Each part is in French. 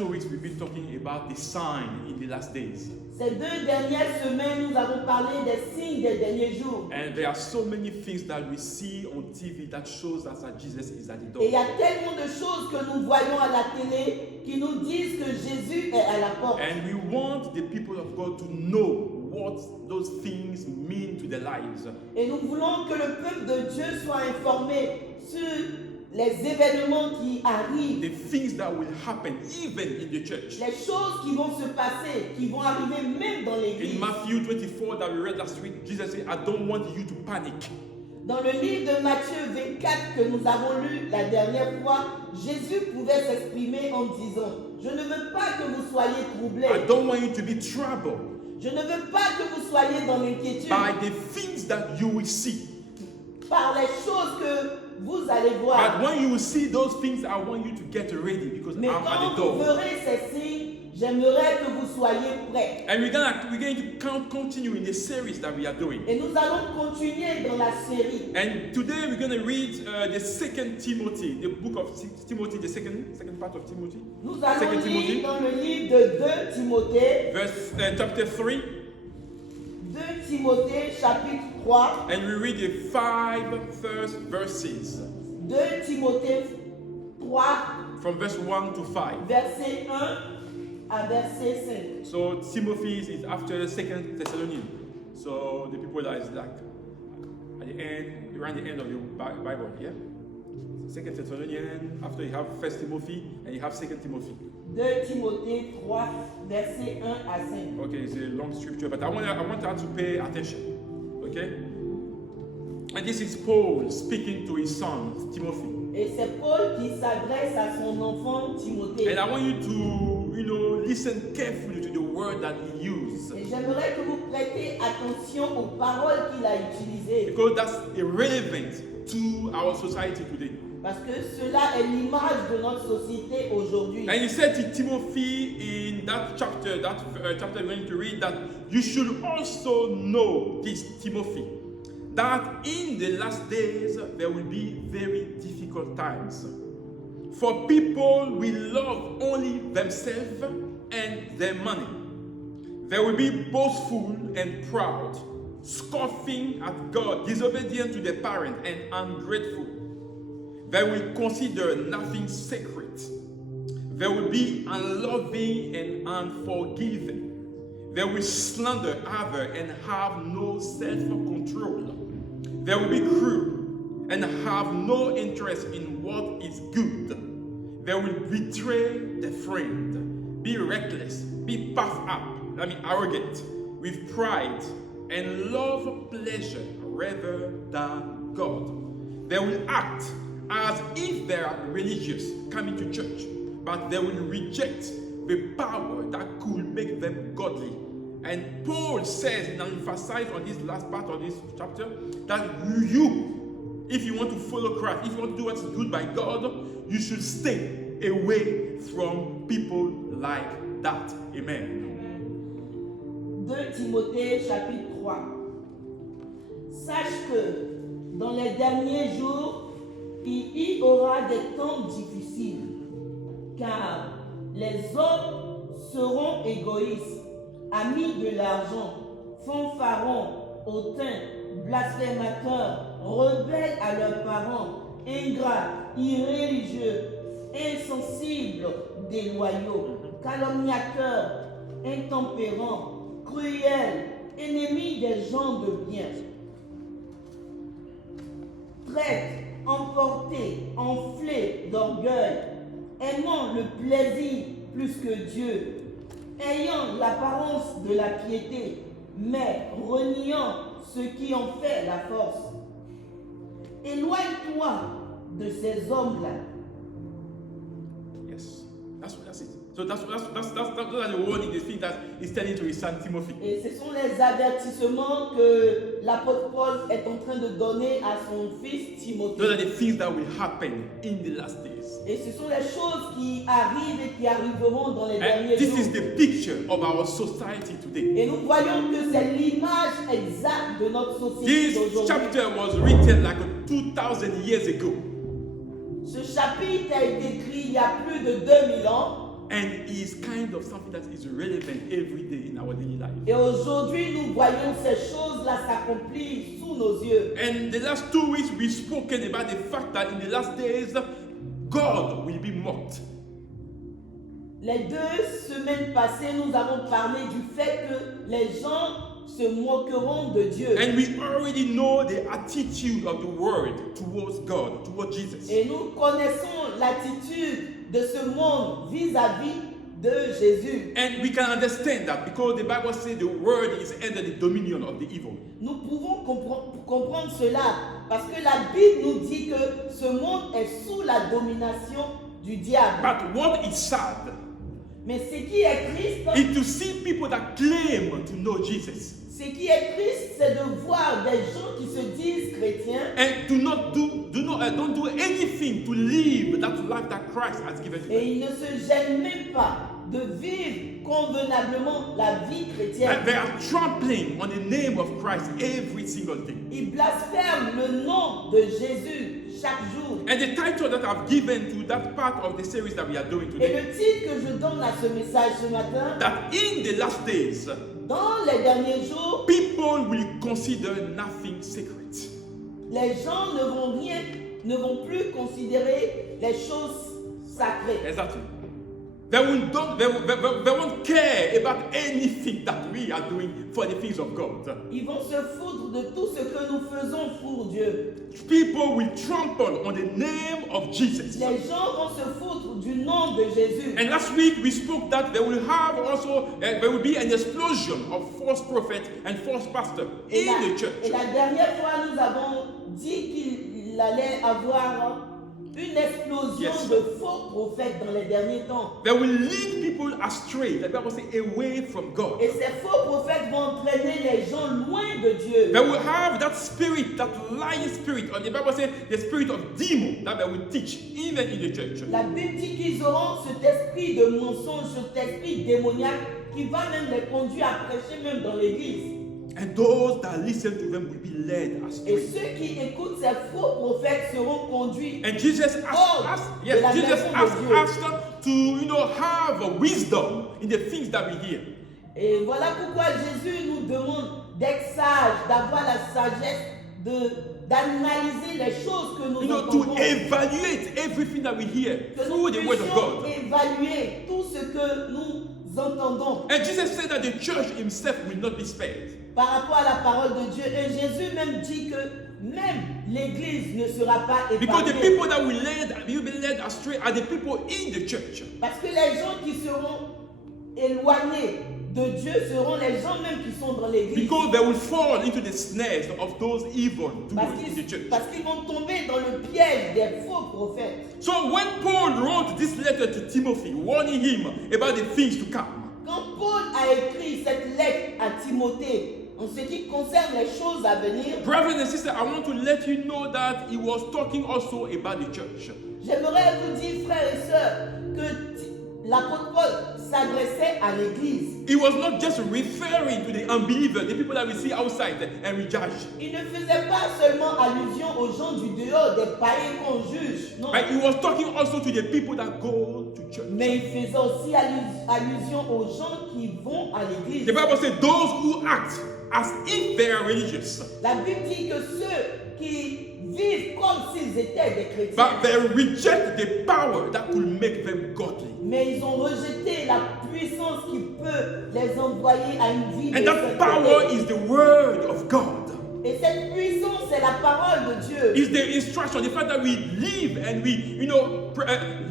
2 weeks, we've been talking about the sign in the last days. Ces 2 dernières semaines, nous avons parlé des signes des derniers jours. And there are so many things that we see on TV that shows us that Jesus is at the door. Et il y a tellement de choses que nous voyons à la télé qui nous disent que Jésus est à la porte. And we want the people of God to know what those things mean to their lives. Et nous voulons que le peuple de Dieu soit informé sur les événements qui arrivent, The things that will happen even in the church. les choses qui vont se passer, qui vont arriver même dans l'église. In Matthew 24 that we read last week, Jesus said, I don't want you to panic. Dans le livre de Matthieu 24 que nous avons lu la dernière fois, Jésus pouvait s'exprimer en disant: je ne veux pas que vous soyez troublés. I don't want you to be troubled Je ne veux pas que vous soyez dans l'inquiétude by the things that you will see. par les choses que vous allez voir. But when you will see those things, I want you to get ready because Mais I'm at quand the vous door. verrez ces signes, j'aimerais que vous soyez prêts. And we're going to continue in the series that we are doing. Et nous allons continuer dans la série. And today we're going to read the second Timothy, the book of Timothy, the second part of Timothy. Nous allons Second Timothy, lire dans le livre de 2 Timothée, chapter 3, 2 Timothée chapitre 3, and we read the 5 first verses 2 Timothée 3, from verse 1 to 5. verset 1 à verset 5. So Timothy is after Second Thessalonians. So the people that is like at the end, around the end of your Bible, yeah. Second Thessalonians. After you have First Timothy and you have Second Timothy. 2 Timothée 3, verset 1 à 5. Okay, it's a long scripture, but I want her to pay attention. Okay. And this is Paul speaking to his son Timothy. Et c'est Paul qui s'adresse à son enfant Timothée. And I want you to, listen carefully to the word that he used. Et j'aimerais que vous prêtiez attention aux paroles qu'il a utilisées. Because that's irrelevant to our society today. Parce que cela est l'image de notre société aujourd'hui. And he said to Timothy in that chapter we're going to read, that you should also know this, Timothy, that in the last days there will be very difficult times. For people will love only themselves and their money. They will be boastful and proud, scoffing at God, disobedient to their parents, and ungrateful. They will consider nothing sacred. They will be unloving and unforgiving. They will slander others and have no self-control. They will be cruel and have no interest in what is good. They will betray their friend, be reckless, be puffed up, arrogant, with pride, and love pleasure rather than God. They will act as if they are religious, coming to church, but they will reject the power that could make them godly. And Paul says, and emphasizes on this last part of this chapter, that you, if you want to follow Christ, if you want to do what's good by God, you should stay away from people like that. Amen. 2 Timothée chapitre 3. Sache que dans les derniers jours, il y aura des temps difficiles, car les hommes seront égoïstes, amis de l'argent, fanfarons, hautains, blasphémateurs, rebelles à leurs parents, ingrats, irréligieux, insensibles, déloyaux, calomniateurs, intempérants, cruels, ennemis des gens de bien, traîtres, emportés, enflés d'orgueil, aimant le plaisir plus que Dieu, ayant l'apparence de la piété, mais reniant ce qui en fait la force. Éloigne-toi de ces hommes-là. Yes, that's it. So those are the warning, the thing that he's telling to his son Timothy. Et ce sont les avertissements que l'apôtre Paul est en train de donner à son fils Timothée. Those are the things that will happen in the last days. Et ce sont les choses qui arrivent et qui arriveront dans les And derniers this jours. is the picture of our society today. Et nous voyons que c'est l'image exacte de notre société This d'aujourd'hui. chapter was written like 2,000 years ago. Ce chapitre a été écrit il y a plus de 2000 ans. And he kind of something that is relevant every day in our daily life. Et aujourd'hui, nous voyons ces choses-là s'accomplir sous nos yeux. And the last 2 weeks we've spoken about the fact that in the last days, God will be mocked. Les 2 semaines passées, nous avons parlé du fait que les gens se moqueront de Dieu. And we already know the attitude of the world towards God, towards Jesus. Et nous connaissons l'attitude de ce monde vis-à-vis de Jésus. And we can understand that because the Bible says the world is under the dominion of the evil. Nous pouvons comprendre cela parce que la Bible nous dit que ce monde est sous la domination du diable. But what is sad Mais ce qui est triste, is to see people that claim to know Jesus ce qui est triste, c'est de voir des gens qui se disent chrétiens and don't do anything to live that life that Christ has given to et them. ils ne se gênent même pas de vivre convenablement la vie chrétienne. And they are trampling on the name of Christ every single day. Ils blasphèment le nom de Jésus chaque jour. And the title that I've given to that part of the series that we are doing Et today, le titre que je donne à ce message ce matin, that in the last days, dans les derniers jours, people will consider nothing sacred. les gens ne vont plus considérer les choses sacrées. Exactly. They won't care about anything that we are doing for the things of God. Ils vont se foutre de tout ce que nous faisons pour Dieu. People will trample on the name of Jesus. Les gens vont se foutre du nom de Jésus. And last week we spoke that there will be an explosion of false prophets and false pastors Et in the et church. la dernière fois, nous avons dit qu'il allait avoir une explosion Yes. de faux prophètes dans les derniers temps. They will lead people astray. The Bible says away from God. Et ces faux prophètes vont entraîner les gens loin de Dieu. They will have that spirit, that lying spirit, or the Bible says the spirit of demon that they will teach even in the church. La Bible dit qu'ils auront cet esprit de mensonge, cet esprit démoniaque qui va même les conduire à prêcher même dans l'église. And those that listen to them will be led Et astray. ceux qui écoutent ces faux prophètes seront conduits. And Jesus asked us to have a wisdom in the things that we hear. Et voilà pourquoi Jésus nous demande d'être sages, d'avoir la sagesse d'analyser les choses que nous entendons. To evaluate everything that we hear Que through nous the word of puissions God. évaluer tout ce que nous entendons And Jesus said that the church himself will not be spared. par rapport à la parole de Dieu. Et Jésus même dit que même l'Église ne sera pas Because the épargnée. people that will be led astray are the people in the church. Parce que les gens qui seront éloignés de Dieu seront les gens même qui sont dans l'Église. Because they will fall into the snares of those evil doers in the church. Parce qu'ils vont tomber dans le piège des faux prophètes. So when Paul wrote this letter to Timothy, warning him about the things to come, Quand Paul a écrit cette lettre à Timothée en ce qui concerne les choses à venir, brothers and sisters, I want to let you know that he was talking also about the church. j'aimerais vous dire, frères et sœurs, que l'apôtre Paul s'adressait à l'Église. He was not just referring to the unbelievers, the people that we see outside and we judge. Il ne faisait pas seulement allusion aux gens du dehors, des païens qu'on juge, non. But he was talking also to the people that go to church. Mais il faisait aussi allusion aux gens qui vont à l'Église. The Bible says those who act as if they are religious, La Bible dit que ceux qui vivent comme s'ils étaient des chrétiens, but they reject the power that could make them godly. mais ils ont rejeté la puissance qui peut les envoyer à une vie de And that sainteté. power is the word of God. Et cette puissance, c'est la parole de Dieu. Is the instruction, the fact that we live and we,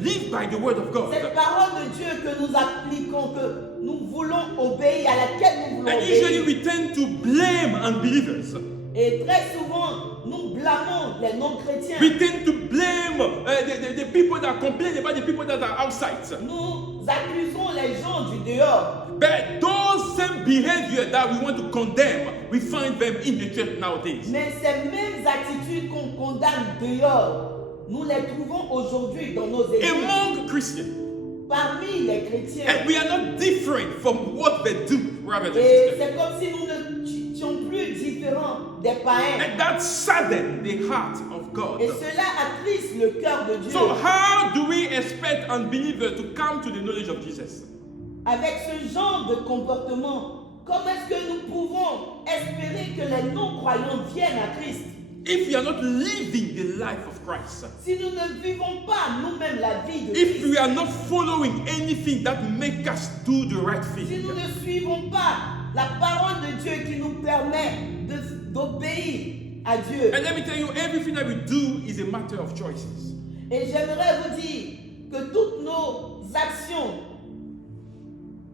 live by the word of God. Cette parole de Dieu que nous appliquons, que nous voulons obéir, à laquelle nous voulons And usually obéir. we tend to blame unbelievers. Et très souvent, nous blâmons les non-chrétiens. We tend to blame the people that complain about the people that are outside. Nous accusons les gens du dehors. But those same behavior that we want to condemn, we find them in the church nowadays. Mais ces mêmes attitudes qu'on condamne dehors, nous les trouvons aujourd'hui dans nos églises, Among Christians. parmi les chrétiens. And we are not different from what they do, brothers and Et sisters. c'est comme si nous ne étions plus différents des païens. And that saddens the heart of God. Et cela attriste le cœur de Dieu. So how do we expect unbelievers to come to the knowledge of Jesus? avec ce genre de comportement, comment est-ce que nous pouvons espérer que les non-croyants viennent à Christ? If we are not living the life of Christ, Si nous ne vivons pas nous-mêmes la vie de if Christ, we are not following anything that make us do the right si thing, nous ne suivons pas la parole de Dieu qui nous permet d'obéir à Dieu. and let me tell you, everything that we do is a matter of choices. Et j'aimerais vous dire que toutes nos actions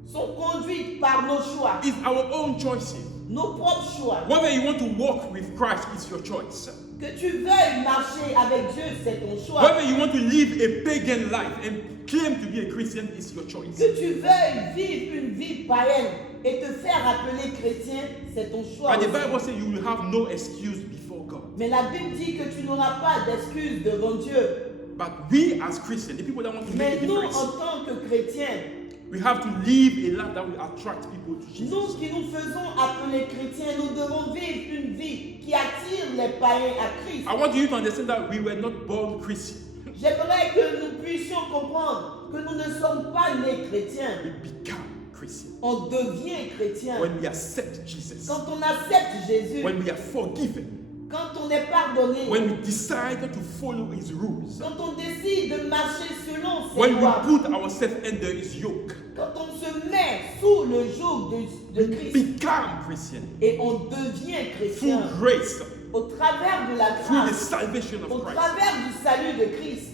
sont conduites par nos choix, It's our own choices. nos propres choix. Whether you want to walk with Christ is your choice. Que tu veuilles marcher avec Dieu, c'est ton choix. Whether you want to live a pagan life and claim to be a Christian is your choice. Que tu veuilles vivre une vie païenne et te faire appeler chrétien, c'est ton choix. And the aussi. Bible says you will have no excuse before God. Mais la Bible dit que tu n'auras pas d'excuses devant Dieu. But we as Christians, the people that want to make Mais a nous, difference, en tant que chrétiens, we have to live a life that will attract people to nous Jesus. qui nous faisons appeler chrétiens, nous devons vivre une vie qui attire les païens à Christ. I want you to understand that we were not born Christians. J'aimerais que nous puissions comprendre que nous ne sommes pas nés chrétiens. We become Christians On devient chrétien. when we accept Jesus, Quand on accepte Jésus, when we are forgiven, quand on est pardonné, when we decide to follow His rules, quand on décide de marcher selon ses when we lois, put ourselves under His yoke, quand on se met sous le joug de Christ become Christian et on devient through chrétien grace, au travers de la through the grâce, salvation au of Christ. travers du salut de Christ,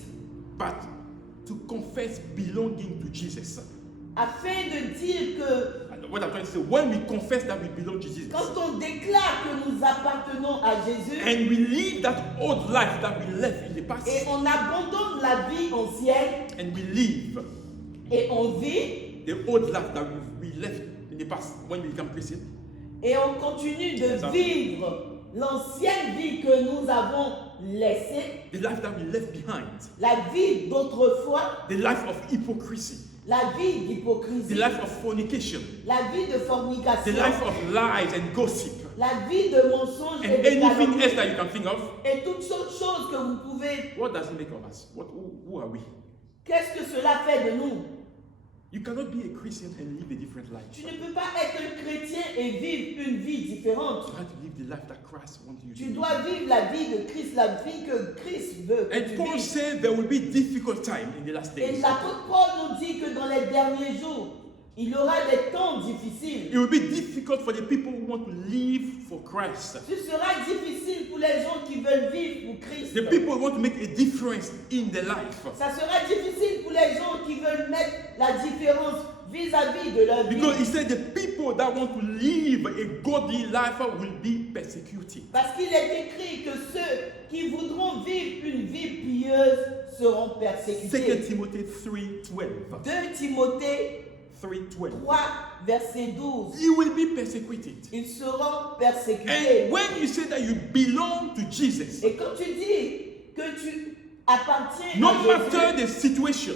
But to confess belonging to Jesus. afin de dire que And what I'm trying to say, when we confess that we belong to Jesus, quand on déclare que nous appartenons à Jésus and we live that old life that we left in the past, et on abandonne la vie ancienne and we live et on vit the old life that we left in the past when we become Christian, et on continue de Exact. vivre l'ancienne vie que nous avons laissée, the life that we left behind, la vie d'autrefois, the life of hypocrisy, la vie the d'hypocrisie, life of fornication, la vie de the fornication, life of lies and gossip, la vie de mensonges et and de anything calomnie, else that you can think of. et toutes autres choses que vous pouvez. What does it make of us? Who are we? Qu'est-ce que cela fait de nous? You cannot be a Christian and live a different life. Tu ne peux pas être un chrétien et vivre une vie différente. You have to live the life that Christ wants you to Tu live. dois vivre la vie de Christ, la vie que Christ veut que And tu Paul vives. said there will be difficult time in the last Et days. l'apôtre Paul nous dit que dans les derniers jours, il y aura des temps difficiles. It will be difficult for the people who want to live for Christ. Ce sera difficile pour les gens qui veulent vivre pour Christ. The people who want to make a difference in their life. Ça sera difficile pour les gens qui veulent mettre la différence vis-à-vis de leur Because he vie. said the people that want to live a godly life will be persecuted. Parce qu'il est écrit que ceux qui voudront vivre une vie pieuse seront 2 persécutés. Timothy 3:12. 2 Timothée 3:12. 3, verset 12. You will be persecuted. Ils seront persécutés. And when you say that you belong to Jesus, Et quand tu dis que tu appartiens no à matter Jésus, the situation,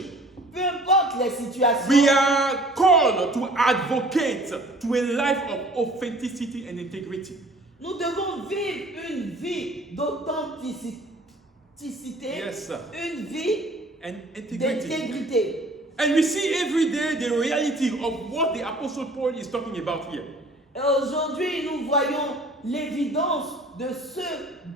peu importe les situations, we are called to advocate to a life of authenticity and integrity. nous devons vivre une vie d'authenticité, Yes, sir. une vie And integrity. d'intégrité. And we see every day the reality of what the Apostle Paul is talking about here. Et aujourd'hui, nous voyons l'évidence de ce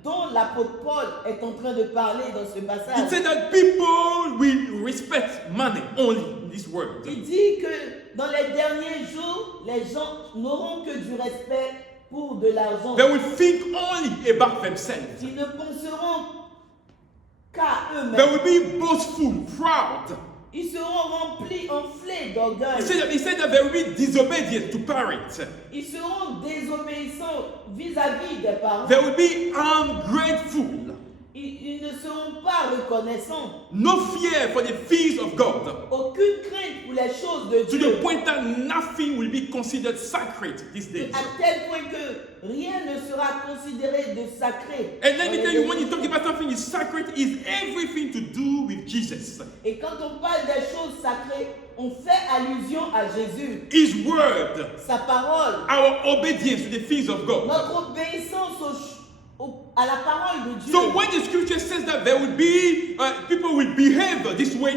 dont l'apôtre Paul est en train de parler dans ce He passage. said that people will respect money only in this world. Il dit que dans les derniers jours, les gens n'auront que du respect pour de l'argent. They will think only about themselves. Ils ne penseront qu'à They eux-mêmes. will be boastful, proud. Ils seront remplis, enflés d'orgueil. He said that they will be disobedient to parents. Ils seront désobéissants vis-à-vis des parents. They will be ungrateful. Ils ne seront pas reconnaissants. No fear for the things of God. Aucune crainte pour les choses de To Dieu. the point that nothing will be considered sacred these days. À tel point que rien ne sera considéré de sacré. And let me tell you, when you talk about something is sacred, is everything to do with Jesus. Et quand on parle des choses sacrées, on fait allusion à Jésus, His word, sa parole, our obedience to the things of God. notre obéissance à la parole de Dieu. So when the scripture says that there will be people will behave this way,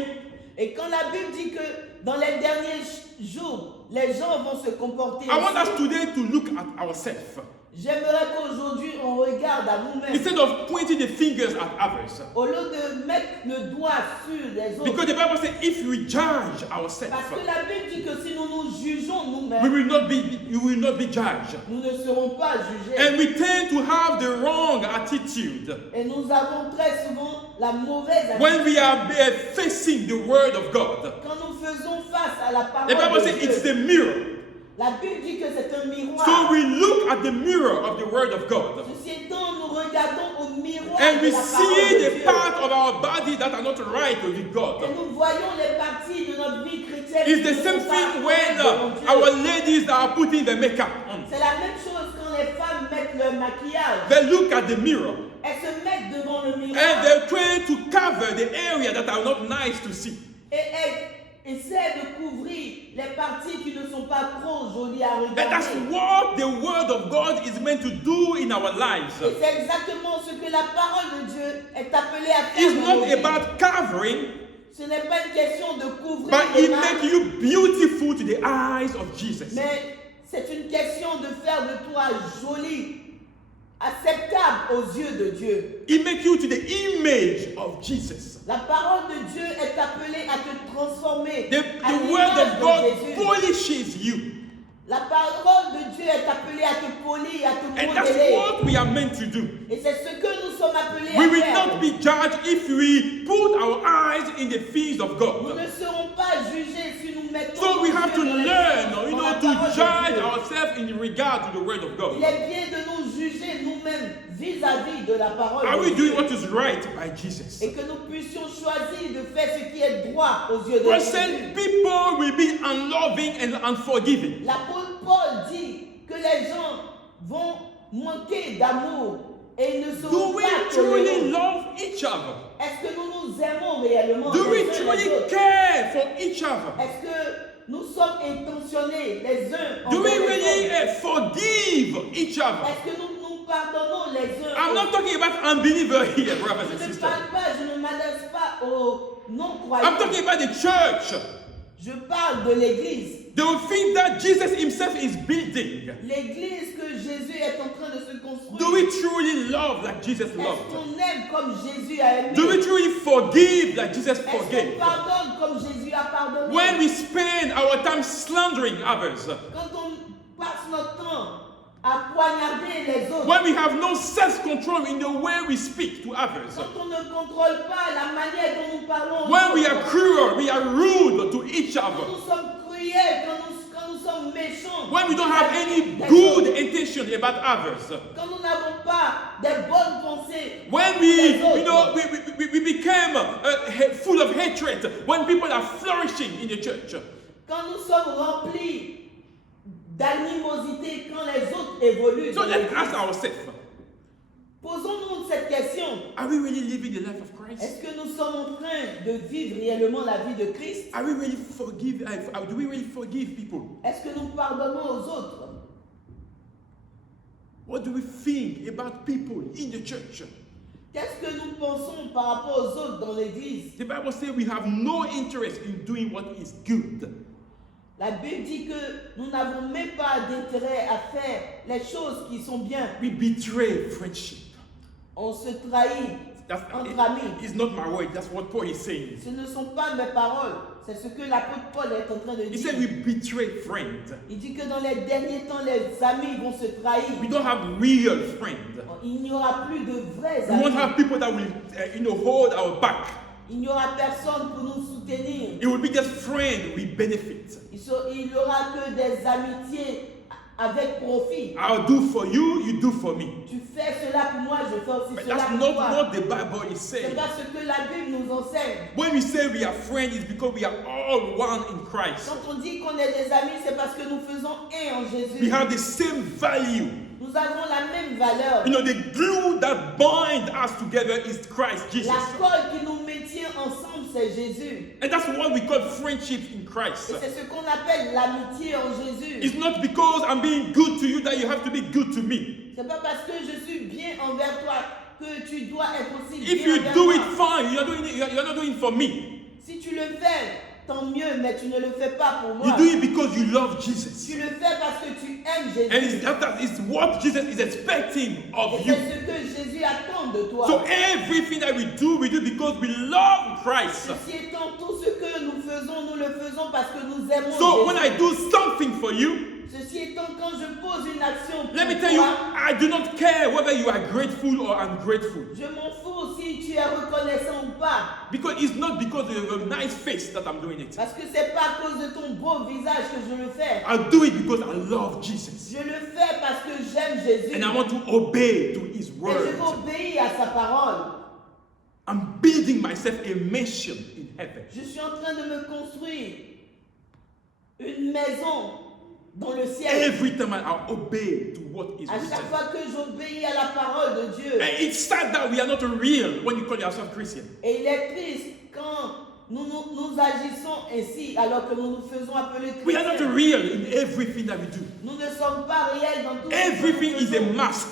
Et quand la Bible dit que dans les derniers jours, les gens vont se comporter I want ainsi. us today to look at ourselves. J'aimerais qu'aujourd'hui on regarde à nous-mêmes Instead of pointing the fingers at others. au lieu de mettre le doigt sur les autres. Because the Bible says if we judge Parce ourselves, que la Bible dit que si nous nous jugeons we nous-mêmes, will not be judged. nous ne serons pas jugés. And we tend to have the wrong attitude Et nous avons très souvent la mauvaise attitude. when we are facing the word of God. Quand nous faisons face à la The parole Bible de says it's Dieu, the mirror. la Bible dit que c'est un miroir. So we look at the mirror of the word of God. Ceci étant, nous regardons au miroir And de we la parole see de the Dieu. part of our body that are not right with Et God. nous voyons les parties de notre vie chrétienne. It's qui the ne same sont pas thing when devant Dieu. our ladies that are putting the makeup on. C'est la même chose quand les femmes mettent leur maquillage. They look at the mirror Elles se mettent devant le miroir and they're trying to cover the area that are not nice to see. et elles essaient de couvrir les parties qui ne sont pas trop jolies à And that's regarder. what the word of God is meant to do in our lives. Et c'est exactement ce que la parole de Dieu est appelée à faire. It's dans nos not vies. about covering, Ce n'est pas une question de couvrir but les it mains, makes you beautiful to the eyes of Jesus. mais c'est une question de faire de toi joli, acceptable aux yeux de Dieu. It makes you to the image of Jesus. La parole de Dieu est appelée à te transformer à The word l'image of de God Jésus. polishes you. La parole de Dieu est appelée à te polir, à te And that's modeler. what we are meant to do. Et c'est ce que nous sommes appelés We à will faire. not be judged if we put our eyes in the things of Nous God. ne serons pas jugés si nous mettons So we nos have to yeux dans les learn, choses, you dans know, la to parole de judge Dieu. ourselves in regard to the word of God. Il est bien de nous juger nous-mêmes vis-à-vis de la parole Are de we Dieu. doing what is right by Jesus? Et que nous puissions choisir de faire ce qui est droit aux yeux de Paul Jésus. said people will be unloving and unforgiving. L'apôtre Paul dit que les gens vont manquer d'amour et ils ne Do seront we pas truly tolérants. love each other? Est-ce que nous nous aimons réellement Do we les uns les truly autres? care for each other? Est-ce que nous sommes intentionnés les uns Do we envers les really autres? forgive each other? Est-ce que nous nous pardonnons les uns I'm aux not talking about unbelievers here, brothers and Je ne sisters. parle pas, je ne m'adresse pas aux non-croyants. I'm talking about the church. Je parle de l'Église. They will think that Jesus himself is building. L'Église que Jésus est en train de se construire. Do we truly love like Jesus Est-ce loved? qu'on aime comme Jésus a aimé? Do we truly forgive like Jesus Est-ce qu'on forgave? pardonne comme Jésus a pardonné? When we spend our time slandering others, Quand on passe notre temps à poignarder les autres, when we have no self-control in the way we speak to others, quand on ne contrôle pas la manière dont nous parlons, when we are cruel, we are rude to each quand other, nous sommes cruels, quand nous sommes méchants, when we don't have any des good autres, intention about others, quand nous n'avons pas des bonnes pensées, when we, you know, we became full of hatred, when people are flourishing in the church, quand nous sommes remplis d'animosité, quand les autres évoluent. so dans let's l'Église. ask ourselves, Posons-nous cette question. are we really living the life of Christ? Est-ce que nous sommes en train de vivre réellement la vie de Christ? Are we really do we really forgive people? Est-ce que nous pardonnons aux autres? What do we think about people in the church? Qu'est-ce que nous pensons par rapport aux autres dans l'Église? The Bible says we have no interest in doing what is good. La Bible dit que nous n'avons même pas d'intérêt à faire les choses qui sont bien. We betray friendship. On se trahit entre amis. It's not my word, that's what Paul is saying. Ce ne sont pas mes paroles. C'est ce que l'apôtre Paul est en train de He dire. said we betray friends. Il dit que dans les derniers temps, les amis vont se trahir. We don't have real friends. Il n'y aura plus de vrais We won't amis. have people that will, hold our back. Il n'y aura personne pour nous soutenir. It will be just friends we benefit. Il n'y aura que des amitiés avec profit. I'll do for you, you do for me. Tu fais cela pour moi, je fais aussi But cela that's pour not toi. what the Bible is C'est saying. pas ce que la Bible nous enseigne. When we say we are friends, it's because we are all one in Christ. Quand on dit qu'on est des amis, c'est parce que nous faisons un en Jésus. We have the same value. Nous avons la même valeur. You know, the glue that binds us together is Christ Jesus. La colle qui nous maintient ensemble, c'est Jésus. And that's what we call friendship in Christ. Et c'est ce qu'on appelle l'amitié en Jésus. It's not because I'm being good to you that you have to be good to me. C'est pas parce que je suis bien envers toi que tu dois être aussi If bien you envers do moi. it, fine. You're not doing it for me. Si tu le fais, tant mieux, mais tu ne le fais pas pour You moi. do it because you love Jesus. Tu le fais parce que tu aimes And Jésus. it's what Jesus is expecting Et of c'est you. ce que Jésus attend de toi. So everything that we do because we love Christ. Ceci étant, tout ce que nous le faisons parce que nous aimons So when Jésus. I do something for you, Ceci étant, quand je pose une action let me pour tell you, toi, I do not care whether you are grateful or ungrateful. je m'en fous si tu es reconnaissant ou pas. Because it's not because you have a nice face that I'm doing it. Parce que c'est pas à cause de ton beau visage que je le fais. I'll do it because I love Jesus. Je le fais parce que j'aime Jésus. And I want to obey to His Et je word. veux obéir à sa parole. I'm building myself a mansion in heaven. Je suis en train de me construire une maison dans le ciel. Every time I obey to what is À chaque written. fois que j'obéis à la parole de Dieu. And it's sad that we are not real when you call yourself Christian. Et il est triste quand nous agissons ainsi alors que nous nous faisons appeler We are not chrétiens. real in everything that we do. Nous ne sommes pas réels dans tout ce que Everything nous is a faisons. mask.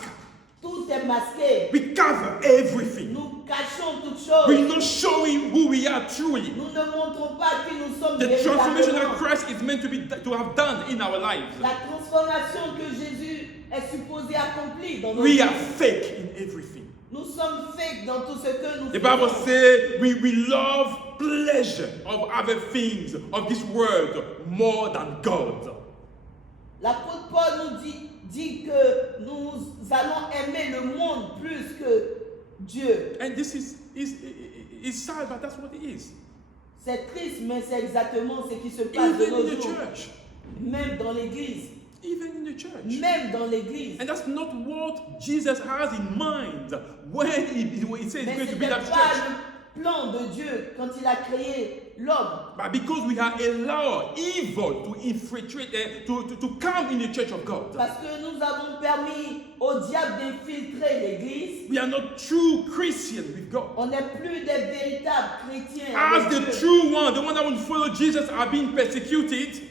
Tout est masqué. We cover everything. Nous cachons toutes We're choses. not showing who we are truly. Nous ne montrons pas qui nous sommes The transformation that véritablement. Christ is meant to have done in our lives. La transformation que Jésus est supposé accomplir dans nos We vies. are fake in everything. Nous sommes fake dans tout ce que nous The Bible faisons. says we love pleasure of other things of this world more than God. L'apôtre Paul nous dit que nous allons aimer le monde plus que Dieu. And this is sad, but that's what it is. C'est triste, mais c'est exactement ce qui se passe de Even nos in the jours. church. Même dans l'église. Even in the church. Même dans l'église. And that's not what Jesus has in mind when he says he's Mais going ce to n'est build pas that church. le plan de Dieu quand il a créé l'homme. But because we have allowed evil to infiltrate, to come in the church of God, Parce que nous avons permis au diable d'infiltrer l'église. we are not true Christians with God. On n'est plus des véritables chrétiens. As avec the Dieu. true one, the one that will follow Jesus, are being persecuted.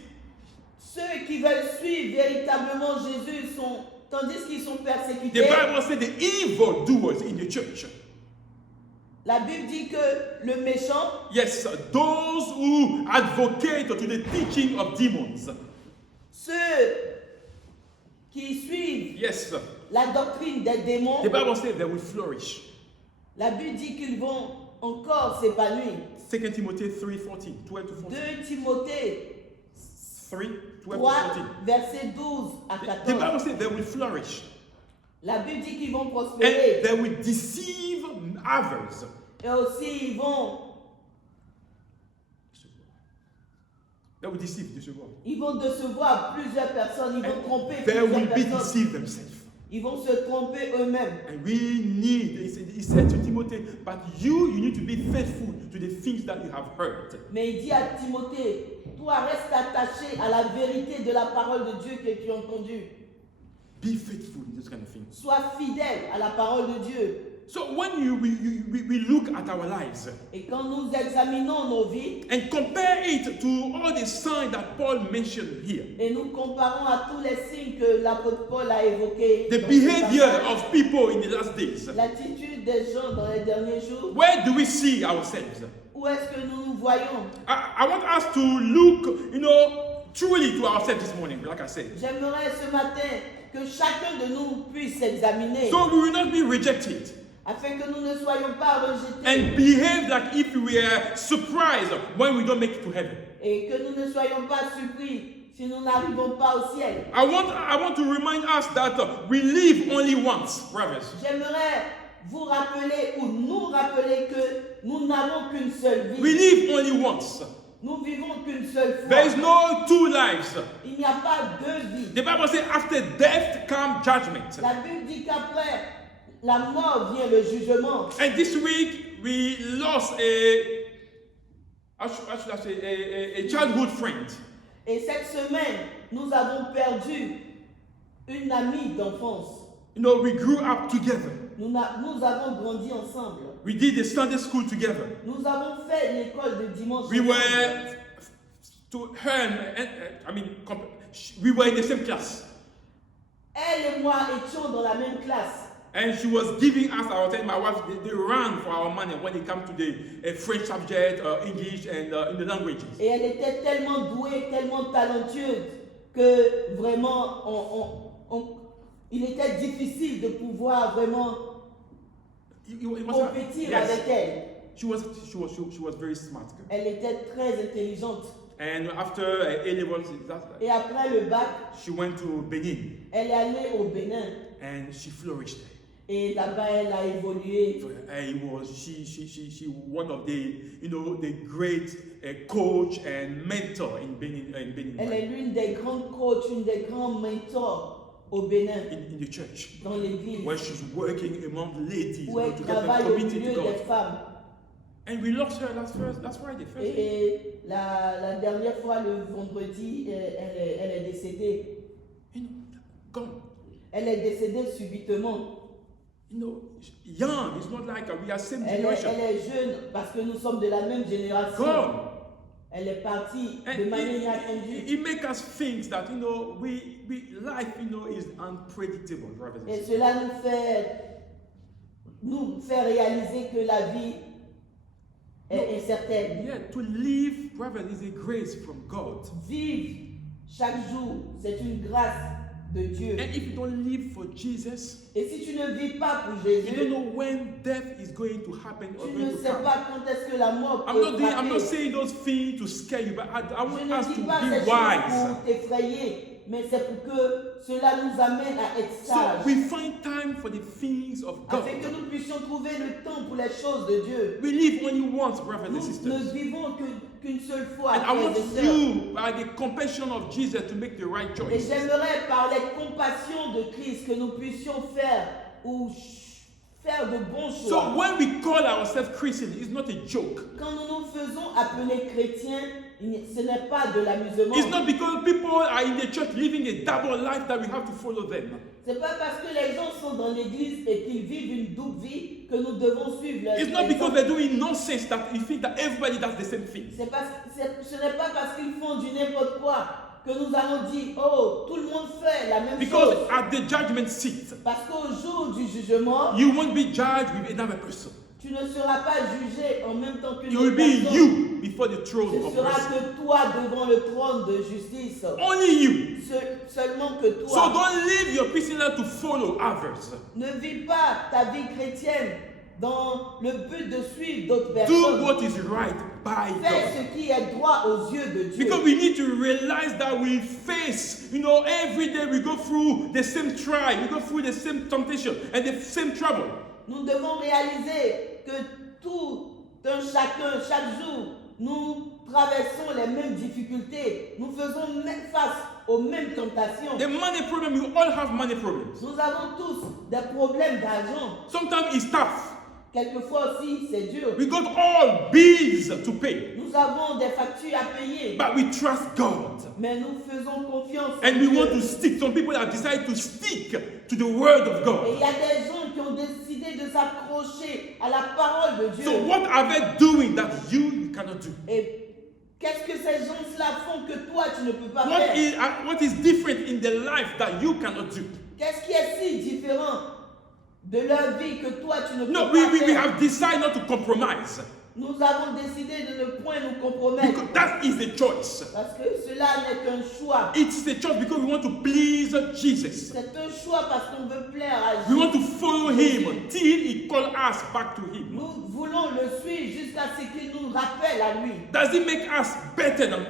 Ceux qui veulent suivre véritablement Jésus sont, tandis qu'ils sont The persécutés. Bible says the evil doers in the church. La Bible dit que le méchant, Yes, those who advocate to the teaching of demons. ceux qui suivent Yes, la doctrine des démons, the Bible says they will flourish. la Bible dit qu'ils vont encore s'épanouir. 2 Timothy 3:14, 12 to 14. 2 Timothée 3, 12 to 3, 14. verset 12 à The 14. Bible says they will flourish. La Bible dit qu'ils vont And prospérer. they will deceive others. Et aussi, They will deceive, décevoir. ils vont décevoir plusieurs personnes. Ils vont tromper They will plusieurs be personnes. deceived themselves. Ils vont se tromper eux-mêmes. And we need, he said to Timothy, but you need to be faithful to the things that you have heard. Mais il dit à Timothée, toi reste attaché à la vérité de la parole de Dieu que tu as entendue. Be faithful in this kind of thing. Sois fidèle à la parole de Dieu. So when we look at our lives Et quand nous examinons nos vies and compare it to all the signs that Paul mentioned here, et nous comparons à tous les signes que l'apôtre Paul a évoqués, the dans ce behavior passage, of people in the last days, l'attitude des gens dans les derniers jours, where do we see ourselves? où est-ce que nous nous voyons? I want us to look, truly to ourselves this morning, like I said. J'aimerais ce matin que chacun de nous puisse s'examiner So we will not be rejected afin que nous ne soyons pas rejetés and behave like if we were surprised when we don't make it to heaven. et que nous ne soyons pas surpris si nous n'arrivons pas au ciel. I want to remind us that we live only once, brothers. J'aimerais vous rappeler ou nous rappeler que nous n'avons qu'une seule We vie. live only once. Nous vivons qu'une seule There is fois. no two lives. Il n'y a pas deux vies. The Bible says after death comes judgment. La Bible dit qu'après la mort vient le jugement. And this week we lost a childhood friend. Et cette semaine, nous avons perdu une amie d'enfance. You know, we grew up together. Nous avons grandi ensemble. We did the Sunday school together. Nous avons fait l'école de dimanche. We ensemble. were we were in the same class. Elle et moi étions dans la même classe. And she was giving us our time. My wife, they ran for our money when it comes to the French subject, English, and in the languages. Et elle était tellement douée, tellement talentueuse que vraiment, il était difficile de pouvoir vraiment It must have- compétir yes. avec elle. She was very smart girl. Elle était très intelligente. And after A levels, Et après le bac, she went to Benin elle est allée au Bénin. and she flourished there. Et là-bas, elle a évolué. She one of the great coach and mentor in Benin Elle est l'une des grandes coachs, une des grands mentors au Bénin, in the church, dans l'église, where she's working among ladies où elle to get them travaille au committed milieu to des God. femmes. And we lost her last Friday. First. Et la dernière fois, le vendredi, elle est décédée. You know, gone. Elle est décédée subitement. You know, young. It's not like we are same Elle generation. est jeune parce que nous sommes de la même génération. Gone. Elle est partie And de manière inattendue. it makes us think that life is unpredictable, brothers and Et sisters. cela nous fait réaliser que la vie est incertaine. Yeah, to live, brothers, is a grace from God. Vivre chaque jour, c'est une grâce de Dieu. And if you don't live for Jesus, Et si tu ne vis pas pour you don't Jésus, know when death is going to happen or tu going ne to sais come. pas quand est-ce que la mort I'm peut not frapper. saying those things to scare you, but I Je want ne us dis to pas ces be choses wise. pour t'effrayer, mais c'est pour que cela nous amène à être So sages, we find time for the things of God. afin que nous puissions trouver le temps pour les choses de Dieu. We live only once, brothers and Nous sisters. ne vivons qu'une seule fois, And I want frères et sœurs. you, by the compassion of Jesus, to make the right Et choice. j'aimerais, par les compassions de Christ, que nous puissions faire faire de bons choix. So when we call ourselves Christians, it's not a joke. Quand nous nous faisons appeler chrétiens, ce n'est pas de l'amusement. It's not because people are in the church living a double life that we have to follow them. C'est pas parce que les gens sont dans l'église et qu'ils vivent une double vie que nous devons suivre leur It's not because exemple. they're doing nonsense that you think that everybody does the same thing. Ce n'est pas parce qu'ils font du n'importe quoi que nous allons dire, oh, tout le monde fait la même Because chose. at the judgment seat, Parce qu'au jour du jugement, you won't be judged with another person. tu ne seras pas jugé en même temps qu'une It will autre be personne. you before the throne Ce of sera mercy. que toi devant le trône de justice. Only you. Seulement que So toi. don't live your Christian life to follow others. Ne vis pas ta vie chrétienne dans le but de suivre d'autres Do personnes. what is right by Fais God. ce qui est droit aux yeux de Dieu. Because we need to realize that we face, every day we go through the same trial, we go through the same temptation and the same trouble. Nous devons réaliser que tout un chacun, chaque jour, nous traversons les mêmes difficultés. Nous faisons face aux mêmes tentations. The money problem, you all have money problems. Nous avons tous des problèmes d'argent. Sometimes it's tough. Quelquefois aussi, c'est dur. We got all bills to pay, Nous avons des factures à payer. but we trust God. Mais nous faisons confiance en And we Dieu. want to stick. Some people have decided to stick to the word of Et God. il y a des gens qui ont décidé de s'accrocher à la parole de Dieu. So what are they doing that you cannot do? Et qu'est-ce que ces gens-là font que toi, tu ne peux pas What faire? what is different in their life that you cannot do? Qu'est-ce qui est si différent de leur vie que toi, tu ne peux No, pas we faire? have decided not to compromise. Nous avons décidé de ne point nous compromettre. Because that is the choice. Parce que cela n'est qu'un choix. It's the choice because we want to please Jesus. C'est un choix parce qu'on veut plaire à We want Jésus. to follow him till he calls us back to him. Nous voulons le suivre jusqu'à ce qu'il nous rappelle à lui. Does it make us better than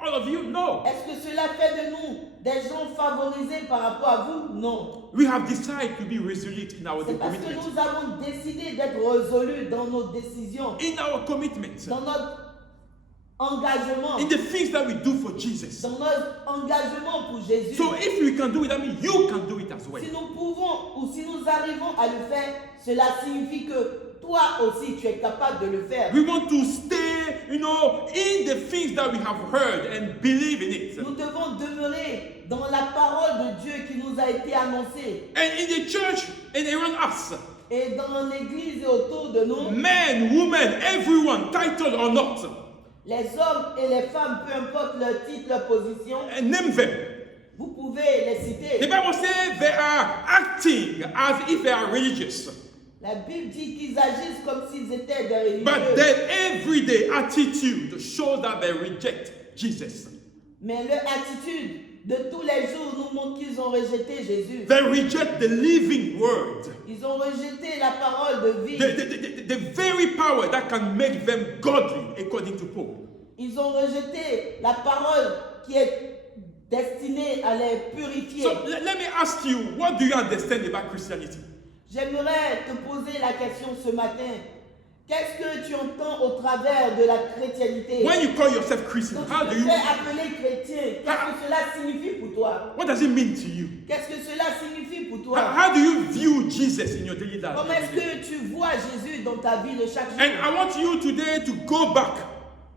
all of you? No. Est-ce que cela fait de nous des gens favorisés par rapport à vous? Non. We have decided to be resolute in our C'est parce que commitment. nous avons décidé d'être résolus dans nos décisions, In our commitment. dans notre engagement, In the things that we do for Jesus. dans notre engagement pour Jésus. So if we can do it, that means you can do it as well. Si nous pouvons ou si nous arrivons à le faire, cela signifie que toi aussi tu es capable de le faire. We want to stay, in the things that we have heard and believe in it. Nous devons demeurer dans la parole de Dieu qui nous a été annoncée. And in the church and around us, Et dans l'église et autour de nous, men, women, everyone, title or not, les hommes et les femmes, peu importe leur titre, leur position, and name them. vous pouvez les The citer. Bible says they are acting as if they are religious. La Bible dit qu'ils agissent comme s'ils étaient des But religieux. their everyday attitude shows that they reject Jesus. Mais leur attitude de tous les jours nous montre qu'ils ont rejeté Jésus. They reject the living word. Ils ont rejeté la parole de vie. The very power that can make them godly, according to Paul. Ils ont rejeté la parole qui est destinée à les purifier. So let me ask you, what do you understand about Christianity? J'aimerais te poser la question ce matin. Qu'est-ce que tu entends au travers de la chrétienté? When you call yourself Christian, Quand how tu do te you, fais appeler chrétien, qu'est-ce que cela signifie pour toi? what does it mean to you? Qu'est-ce que cela signifie pour How, toi? how do you view Jesus in your daily life? Comment est-ce que tu vois Jésus dans ta vie de chaque jour? And I want you today to go back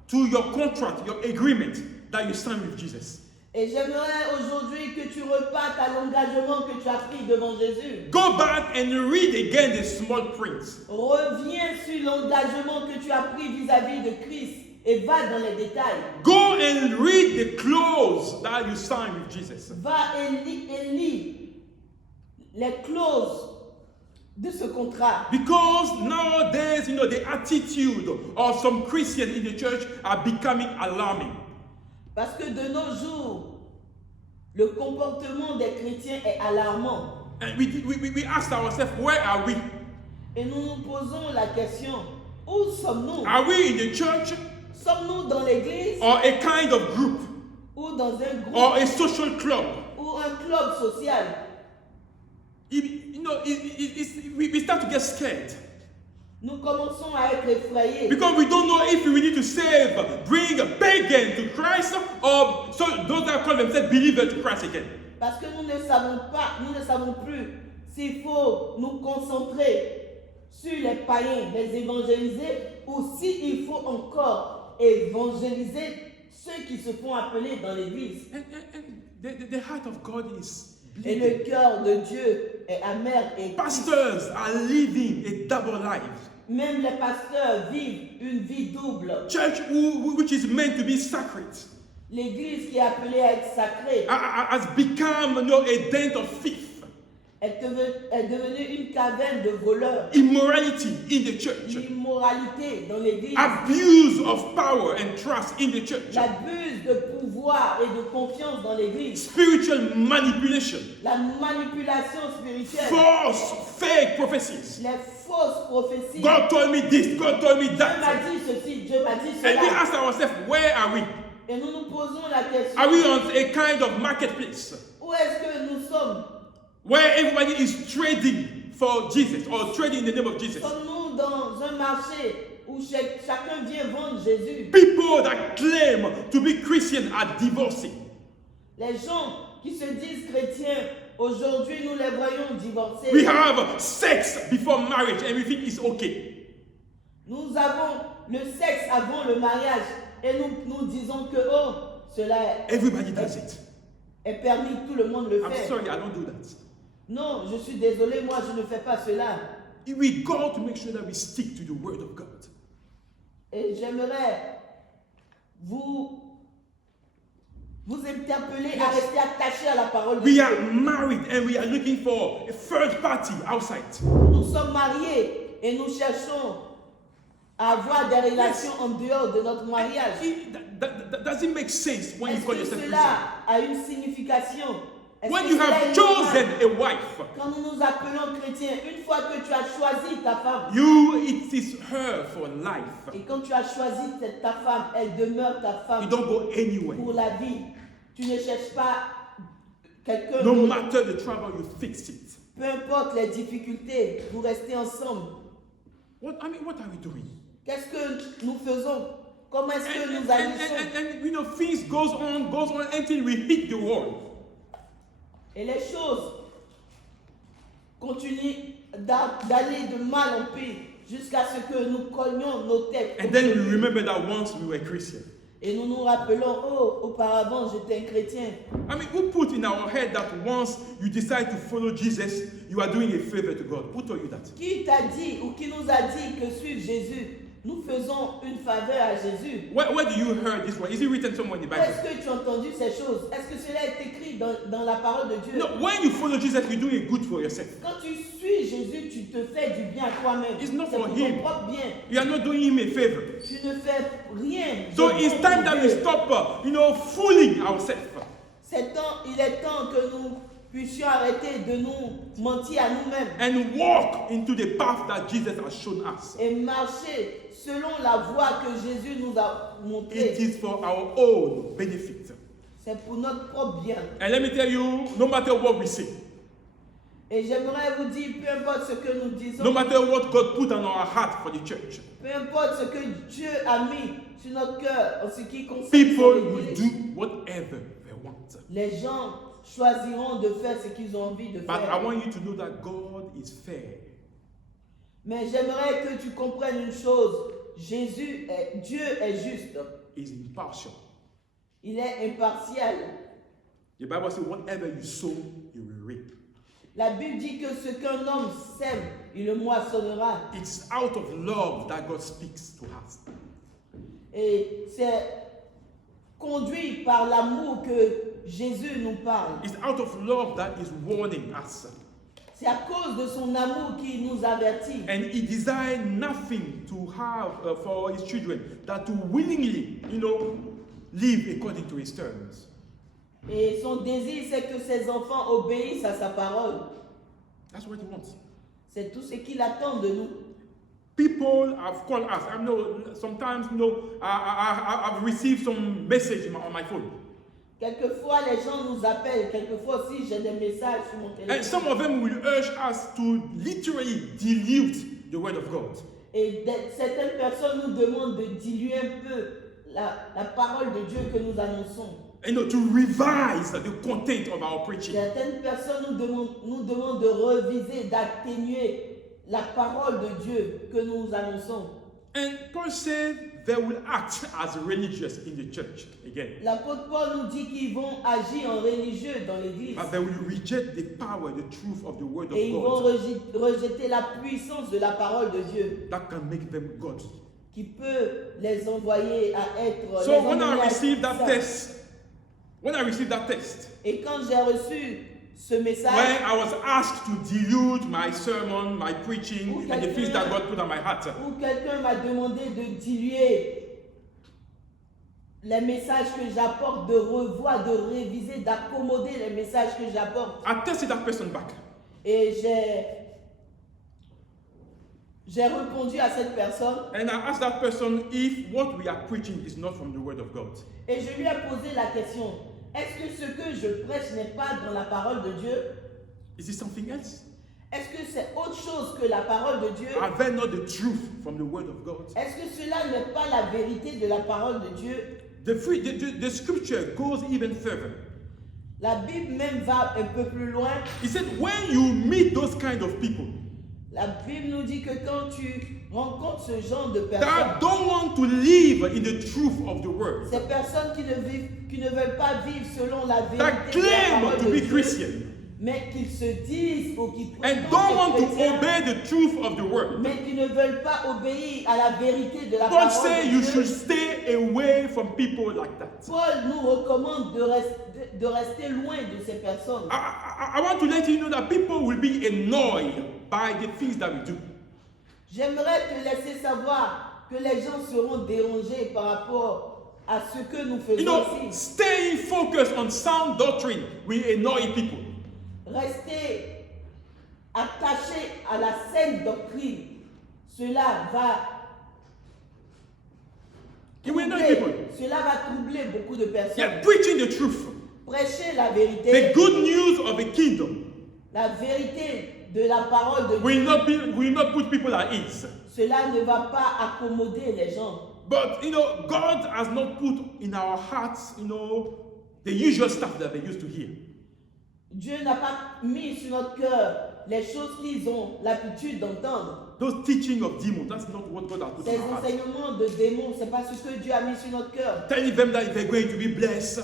to your contract, your agreement that you signed with Jesus. Et j'aimerais aujourd'hui que tu repartes à l'engagement que tu as pris devant Jésus. Go back and read again the small print. Reviens sur l'engagement que tu as pris vis-à-vis de Christ et va dans les détails. Go and read the clause that you signed with Jesus. Va et lis les clauses de ce contrat. Because nowadays, the attitude of some Christians in the church are becoming alarming. Parce que de nos jours, le comportement des chrétiens est alarmant. And we ask ourselves, where are we? Et nous nous posons la question, où sommes-nous? Are we in the church Sommes-nous dans l'église or a kind of group ou dans un groupe or a social club? ou un club social? We start to get scared. Nous commençons à être effrayés. Because we don't know if we need to save, bring a pagan to Christ, or so those that call themselves believers to Christ again. Parce que nous ne savons plus s'il faut nous concentrer sur les païens, les évangéliser, ou s'il faut encore évangéliser ceux qui se font appeler dans l'église. And the heart of God is Et bleeding. le cœur de Dieu est amer et Pastors are living a double life. même les pasteurs vivent une vie double. Church which is meant to be sacred L'église qui est appelée à être sacrée has become a den of thieves. est devenue une caverne de voleurs. Immorality in the church. L'immoralité dans l'église, Abuse of power and trust in the church. l'abus de pouvoir et de confiance dans l'église, Spiritual manipulation. la manipulation spirituelle, False, fake prophecies. les fausses prophéties. God told me this, God told me Dieu that. m'a dit ceci, Dieu m'a dit And we cela. ask ourselves, where are we? Et nous nous posons la question, Are we on a kind of marketplace où est-ce que nous sommes? where everybody is trading for Jesus or trading in the name of Jesus? Sommes-nous dans un marché où chacun vient vendre Jésus? People that claim to be Christian are divorcing. Les gens qui se disent chrétiens, aujourd'hui nous les voyons divorcer. We have sex before marriage and we think it's okay. Nous avons le sexe avant le mariage et nous disons que cela Everybody does it. est permis, tout le monde le I'm fait. sorry, I don't do that. Non, je suis désolé, moi je ne fais pas cela. We got to make sure that we stick to the word of God. Et j'aimerais vous interpeller à rester attaché à la parole de We Dieu. are married and we are looking for a third party outside. Nous sommes mariés et nous cherchons à avoir des relations en dehors de notre mariage. Does it make sense when you Est-ce call que yourself cela Christian? a une signification? Est-ce When que you cela have est chosen normal? a wife, Quand nous nous appelons chrétiens, une fois que tu as choisi ta femme, it is her for life. et quand tu as choisi ta femme, elle demeure ta You femme don't go anywhere. pour la vie. Tu ne cherches pas quelqu'un No d'autre. matter the trouble, you fix it. Peu importe les difficultés, vous restez ensemble. What are we doing? Qu'est-ce que nous faisons? Comment est-ce que nous agissons? And things goes on until we hit the wall. Et les choses continuent d'aller de mal en pire jusqu'à ce que nous cognions nos têtes. And then we remember that once we were Christian. Et nous nous rappelons, auparavant j'étais un chrétien. Who put in our head that once you decide to follow Jesus, you are doing a favor to God? Who told you that? Qui t'a dit ou qui nous a dit que suivre Jésus, nous faisons une faveur à Jésus? Where do you hear this one? Is it written somewhere in the Où Bible? est-ce que tu as entendu ces choses? Est-ce que cela est écrit dans la parole de Dieu. No, when you follow Jesus, you're doing good for yourself. Quand tu suis Jésus, tu te fais du bien à toi-même. It's not C'est for pour him. ton propre bien. You are not doing him a favor. Tu ne fais rien. So de it's bon time pour that we Dieu. stop, fooling ourselves. Il est temps que nous puissions arrêter de nous mentir à nous-mêmes And walk into the path that Jesus has shown us. et marcher selon la voie que Jésus nous a It montrée. is for our own benefit. C'est pour notre propre bien. And let me tell you, no matter what we say, Et j'aimerais vous dire, peu importe ce que nous disons, no matter what God put on our heart for the church, peu importe ce que Dieu a mis sur notre cœur en ce qui concerne people son will Église, do whatever they want. les gens choisiront de faire ce qu'ils ont envie de But I faire. want you to know that God is fair. Mais j'aimerais que tu comprennes une chose. Dieu est juste. He's impartial. Il est impartial. The Bible says, whatever you sow, you will reap. La Bible dit que ce qu'un homme sème, il le moissonnera. It's out of love that God speaks to us. Et c'est conduit par l'amour que Jésus nous parle. It's out of love that is warning us. C'est à cause de son amour qu'il nous avertit. And he desired nothing to have for his children than to willingly, live according to his terms. Et son désir, c'est que ses enfants obéissent à sa parole. That's what he wants. C'est tout ce qu'il attend de nous. People have called us. I know sometimes, I've received some message on my phone. Quelquefois, les gens nous appellent. Quelquefois aussi, j'ai des messages sur mon téléphone. And some of them will urge us to literally dilute the word of God. Et certaines personnes nous demandent de diluer un peu la parole de Dieu que nous annonçons. To revise the content of our preaching. Certaines personnes nous demandent de reviser, d'atténuer la parole de Dieu que nous annonçons. And Paul said they will act as religious in the church again. L'apôtre Paul nous dit qu'ils vont agir en religieux dans l'église. But they will reject the power, the truth of the word of Et ils vont God rejeter la puissance de la parole de Dieu that can make them God. qui peut les envoyer à être. So les when emmener I à received être that saints. text, Et quand j'ai reçu ce message, when I was asked to dilute my sermon, my preaching, and the things that God put on my heart, où quelqu'un m'a demandé de diluer les messages que j'apporte, de revoir, de réviser, d'accommoder les messages que j'apporte. I tested that person back. Et j'ai répondu à cette personne And I asked that person if what we are preaching is not from the word of God. et je lui ai posé la question, est-ce que ce que je prêche n'est pas dans la parole de Dieu? Is it something else? Est-ce que c'est autre chose que la parole de Dieu? Are they not the truth from the word of God? Est-ce que cela n'est pas la vérité de la parole de Dieu? The scripture goes even further. La Bible même va un peu plus loin. He said, when you meet those kind of people La Bible nous dit que quand tu rencontres ce genre de personnes, that don't want to live in the truth of the word, ces personnes qui ne veulent pas vivre selon la that vérité de la claim parole to de be Dieu, Christian mais qu'ils se disent ou qui and prétendent don't want être to chrétiens, obey the truth of the word, mais qui ne veulent pas obéir à la vérité de la Paul parole said de you Dieu. should stay away from people like that. Paul nous recommande de rester loin de ces personnes. I want to let you know that people will be annoyed by the things that we do. J'aimerais te laisser savoir que les gens seront dérangés par rapport à ce que nous faisons ici. Staying focused on sound doctrine will annoy people. Rester attaché à la saine doctrine, cela va It will annoy people. cela va troubler beaucoup de personnes. Yeah, preaching the truth, Prêcher la the vérité, good news of the kingdom la vérité de la parole de will Dieu, not put people at ease. cela ne va pas accommoder les gens. But God has not put in our hearts, the usual stuff that they used to hear. Dieu n'a pas mis sur notre cœur les choses qu'ils ont l'habitude d'entendre. Those teaching of demons, that's not what God has put Ces in our hearts. enseignements de démons, ce n'est pas ce que Dieu a mis sur notre cœur. Telling them that they're going to be blessed,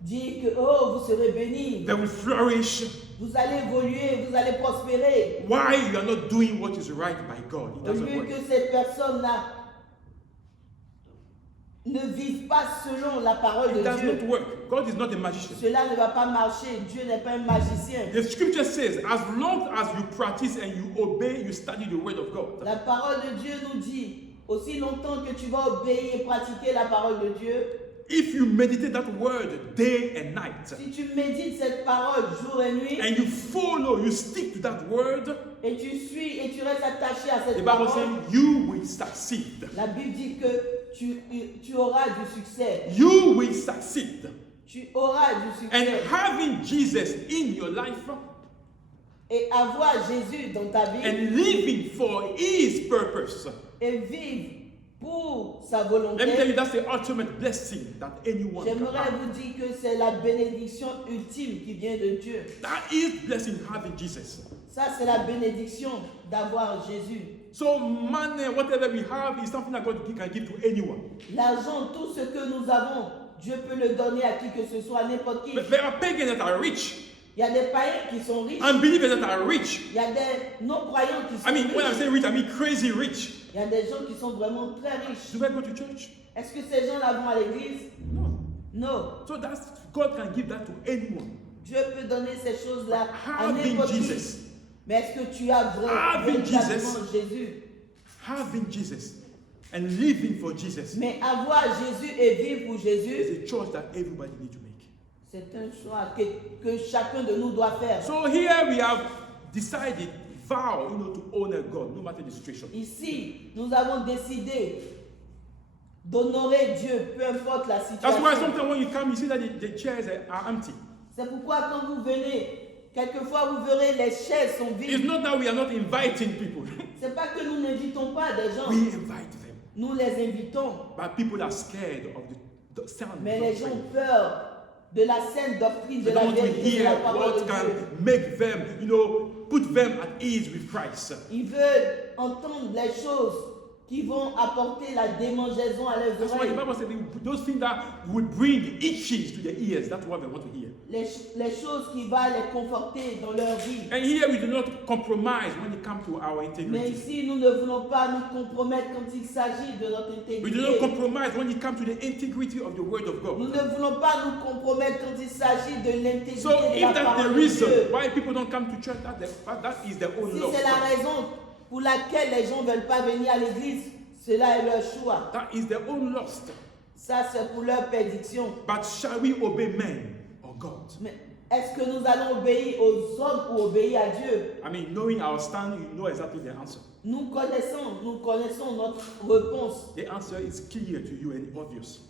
Dire que, oh, vous serez bénis, they will flourish. vous allez évoluer, vous allez prospérer. Why you are not doing what is right by God? It Au doesn't lieu work. que cette personne-là ne vivent pas selon la parole It de does not Dieu, work. God is not a magician. cela ne va pas marcher. Dieu n'est pas un magicien. The scripture says, as long as you practice and you obey, you study the word of God. La parole de Dieu nous dit, aussi longtemps que tu vas obéir et pratiquer la parole de Dieu, If you meditate that word day and night, si tu médites cette parole jour et nuit, and you follow, you stick to that word, et tu suis et tu restes attaché à the cette Bible parole, saying you will succeed. la Bible dit que tu auras du succès. You will succeed. Tu auras du And succès. having Jesus in your life Et avoir Jésus dans ta vie and living for His purpose, et vivre pour sa let me tell volonté, you, that's the ultimate blessing that anyone can j'aimerais have. vous dire que c'est la bénédiction ultime qui vient de Dieu. That is blessing having Jesus. Ça, c'est la bénédiction d'avoir Jésus. So money, whatever we have, is something that God can give to anyone. L'argent, tout ce que nous avons, Dieu peut le donner à qui que ce soit, n'importe qui. But there are pagans that are rich, Il y a des païens qui sont riches. unbelievers that are rich. Il y a des non-croyants qui sont I mean, when I'm riches. saying rich, I mean crazy rich. Il y a des gens qui sont vraiment très riches. Do they go to church? Est-ce que ces gens-là vont à l'église? No. Non. So that's God can give that to anyone. Dieu peut donner ces choses-là à Having n'importe qui. Jesus, Mais est-ce que tu as Having véritablement Jésus? having Jesus, and living for Jesus Mais avoir Jésus et vivre pour is Jésus, a choice that everybody needs to make. c'est un choix que chacun de nous doit faire. So here we have decided, vow, to honor God, no matter the situation. Ici, nous avons décidé d'honorer Dieu, peu importe la That's why situation. sometimes when you come, you see that the chairs are empty. C'est pourquoi quand vous venez, quelquefois vous verrez les chaises sont It's vides. not that we are not inviting people. C'est pas que nous n'invitons pas des gens, We invite them. nous les invitons. But people are scared of the sound. Mais of les the gens ont train. peur de la saine doctrine, de They la don't want to vérité, de hear la parole what de Dieu. can make them, put them at ease with Christ. Ils veulent entendre les choses qui vont apporter la démangeaison à leurs That's why the oreilles. Bible says those things that will bring itches to their ears, that's what they want to hear. Les choses qui vont les conforter dans leur vie. And here we do not compromise when it comes to our Mais integrity. ici, nous ne voulons pas nous compromettre quand il s'agit de notre We do not intégrité. compromise when it comes to the integrity of the Word of Nous God. ne voulons pas nous compromettre quand il s'agit de l'intégrité So de if la that's parole the de reason Dieu. why people don't come to church, that is their own Si loss. c'est la raison pour laquelle les gens ne veulent pas venir à l'église, cela est leur choix. That is their own loss. Ça, c'est pour leur perdition. But shall we obey men or God? Mais est-ce que nous allons obéir aux hommes ou obéir à Dieu? I mean, knowing our stand, you know exactly the answer. Nous connaissons notre réponse. The answer is clear to you and obvious.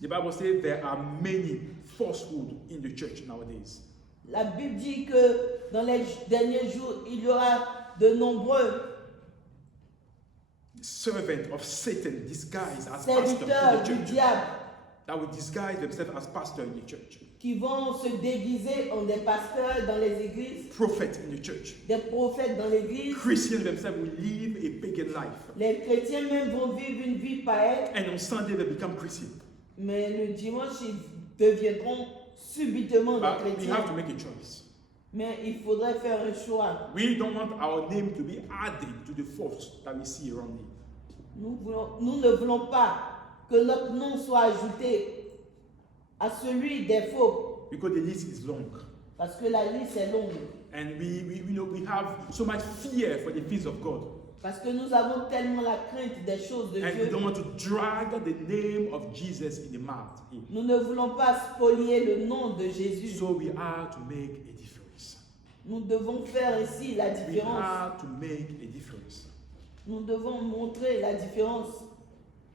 The Bible says there are many falsehood in the church nowadays. La Bible dit que dans les derniers jours, il y aura de nombreux Servant of Satan disguised as pastor in serviteurs the du church. diable That will disguise themselves as pastor in the church. qui vont se déguiser en des pasteurs dans les églises, Prophet in the church. des prophètes dans l'église. Christians themselves will live a pagan life. Les chrétiens même vont vivre une vie païenne, And on Sunday they become Christian. mais le dimanche, ils deviendront subitement des But we chrétiens. have to make a choice. Mais il faudrait faire un choix. We don't want our name to be added to the false that we see around here. Nous ne voulons pas que notre nom soit ajouté à celui des faux, Because the list is long. parce que la liste est longue. And we have so much fear for the things of God. Parce que nous avons tellement la crainte des choses de And we Dieu. don't want to drag the name of Jesus in the mouth. Nous ne voulons pas spolier le nom de Jésus. So we are to make a difference. Nous devons faire ici la We différence. are to make a difference. Nous devons montrer la différence.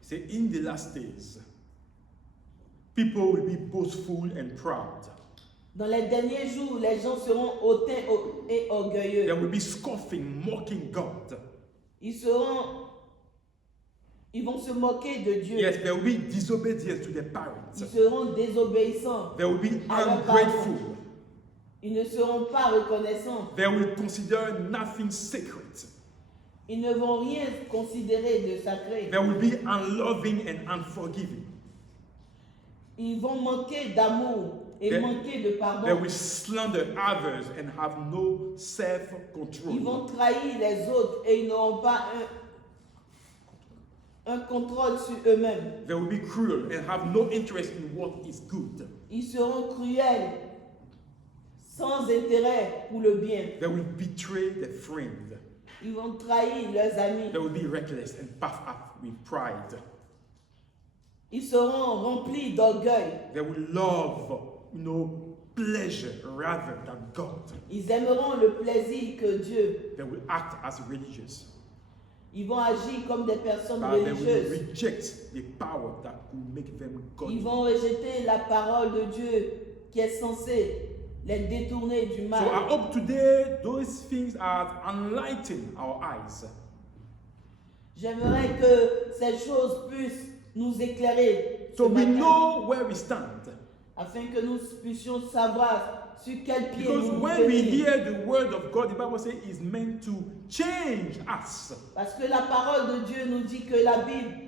Say, in the last days, people will be boastful and proud. Dans les derniers jours, les gens seront hautains et They orgueilleux. will be scoffing, mocking God. Ils vont se moquer de Dieu. Yes, there will be disobedience to their parents. Ils seront désobéissants. They will be à leurs ungrateful. parents. Ils ne seront pas reconnaissants. They will consider nothing sacred. Ils ne vont rien considérer de sacré. They will be unloving and unforgiving. Ils vont manquer d'amour et They- manquer de They pardon. will slander others and have no Ils self-control. vont trahir les autres et ils n'auront pas un contrôle sur eux-mêmes. They will be cruel and have no interest in what is good. Ils seront cruels, sans intérêt pour le bien. They will betray their friend. Ils vont trahir leurs amis. They will be reckless and puffed up with pride. Ils seront remplis d'orgueil. They will love, pleasure rather than God. Ils aimeront le plaisir que Dieu. They will act as religious, Ils vont agir comme des personnes but they will religieuses. reject the power that will make them Ils godly. vont rejeter la parole de Dieu qui est censée les détourner du So mal. I hope today those things have enlightened our eyes. J'aimerais que ces choses puissent nous éclairer So ce we matin, know where we stand. afin que nous puissions savoir sur quel pied Because nous when we tenir. hear the word of God, the Bible says it's meant to change us. Parce que la parole de Dieu nous dit que la Bible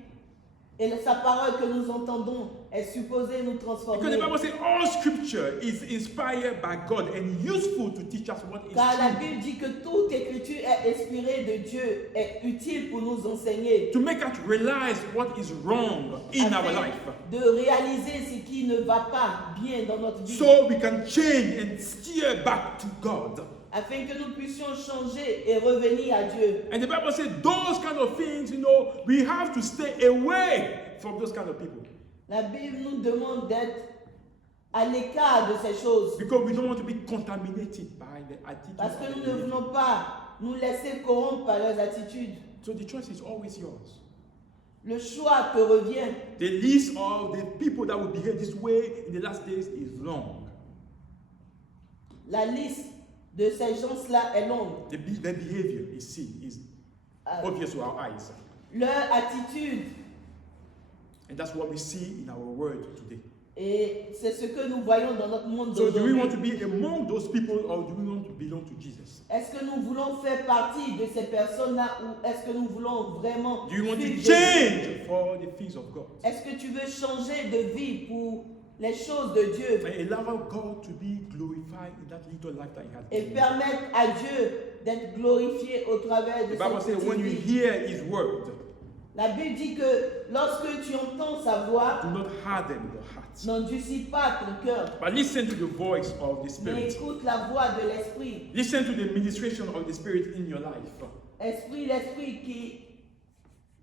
et sa parole que nous entendons est supposée nous Because transformer. the Bible says all scripture is inspired by God and useful to teach us what is Car la true. Bible dit que toute écriture est inspirée de Dieu, est utile pour nous enseigner, To make us realize what is wrong in our afin life. de réaliser ce qui ne va pas bien dans notre vie, So we can change and steer back to God. afin que nous puissions changer et revenir à Dieu. And the Bible says those kind of things, we have to stay away from those kind of people. La Bible nous demande d'être à l'écart de ces choses, Because we don't want to be contaminated by the attitude. parce que of nous the ne enemy. voulons pas nous laisser corrompre par leurs attitudes. So the choice is always yours. Le choix te revient. The list of the people that will behave this way in the last days is long. La liste de ces gens-là est longue. Their behavior is seen, is Euh, obvious to our eyes. Leur attitude, And that's what we see in our world today. et c'est ce que nous voyons dans notre monde So do we want to d'aujourd'hui. be among those people or do we want to belong to Jesus? Est-ce que nous voulons faire partie de ces personnes-là ou est-ce que nous voulons vraiment Do you want to suivre Jésus? change for the things of God? Est-ce que tu veux changer de vie pour les choses de Dieu And allow God to be glorified in that little life that He has et given you. permettre à Dieu d'être glorifié au travers de The Bible cette says petite when you vie? hear His word, La Bible dit que lorsque tu entends sa voix, do not harden your heart. n'endurcis pas ton cœur, But listen to the voice of the mais Spirit. écoute la voix de l'Esprit. Listen to the ministration of the Spirit in your life. L'Esprit qui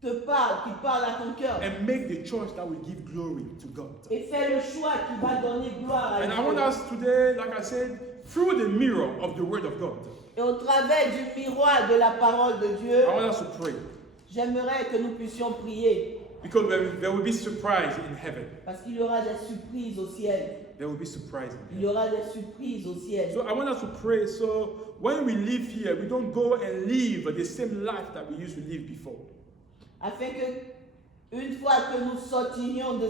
te parle, qui parle à ton cœur. And make the choice that will give glory to God. Et fais le choix qui va donner gloire à And I want Dieu. us today, like I said, through the mirror of the Word of God, Et au travers du miroir de la parole de Dieu, I want us to pray. j'aimerais que nous puissions prier. Because there will be surprise in heaven. Parce qu'il y aura des surprises au ciel. There will be surprise in Il y heaven. aura des surprises au ciel. So I want us to pray so when we live here, we don't go and live the same life that we used to live before. Afin que, une fois que nous sortirions de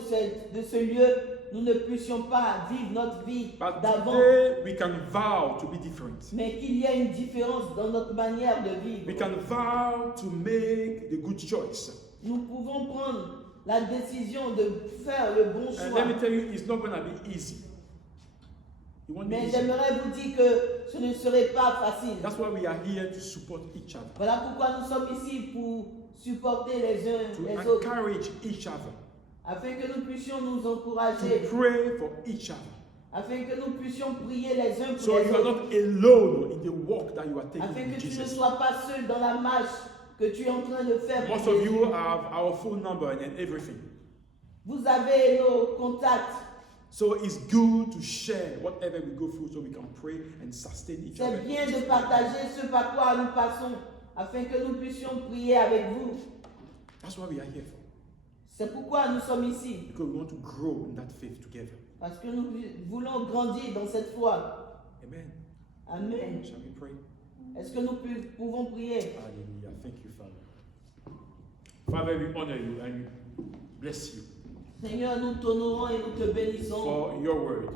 ce lieu, nous ne puissions pas vivre notre vie But d'avant, today we can vow to be different. mais qu'il y ait une différence dans notre manière de We vivre. can vow to make the good choice. Nous pouvons prendre la décision de faire le bon And choix. let me tell you, it's not going to be easy. It won't be Mais easy. j'aimerais vous dire que ce ne serait pas facile. That's why we are here to support each other, Voilà pourquoi nous sommes ici pour supporter les uns to les autres, encourage each other, afin que nous puissions nous to encourager, pray for each other. afin que nous puissions prier les uns pour So les you are autres, not alone in the walk that you are taking afin with que tu ne Jesus. sois pas seul dans la marche que tu es en train de faire. pour Most of Jésus. you have our phone number and everything. Vous avez nos contacts. So it's good to share whatever we go through so we can pray and sustain each C'est other. bien de partager ce par quoi nous passons, afin que nous puissions prier avec vous. That's what we are here for. C'est pourquoi nous sommes ici, Because we want to grow in that faith together. parce que nous voulons grandir dans cette foi. Amen. Amen. Shall we pray? Est-ce que nous pouvons prier? Hallelujah. Thank you, Father. Father, we honor you and bless you Seigneur, nous t'honorons et nous te bénissons for your word.